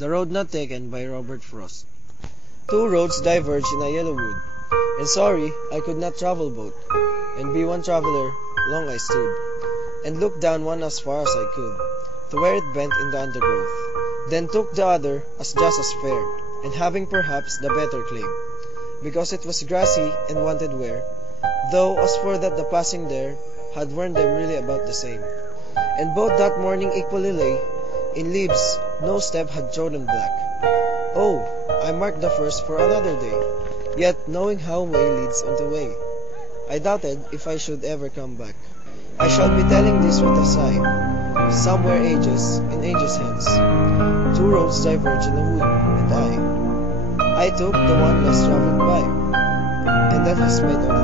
The Road Not Taken by Robert Frost. Two roads diverged in a yellow wood, and sorry I could not travel both, and be one traveler, long I stood, and looked down one as far as I could, to where it bent in the undergrowth, then took the other as just as fair, and having perhaps the better claim, because it was grassy and wanted wear, though as for that the passing there had worn them really about the same, and both that morning equally lay in leaves no step had trodden black. Oh, I marked the first for another day, yet knowing how way leads unto way, I doubted if I should ever come back. I shall be telling this with a sigh, somewhere in ages hence. Two roads diverge in the wood, and I took the one less traveled by, and that has made all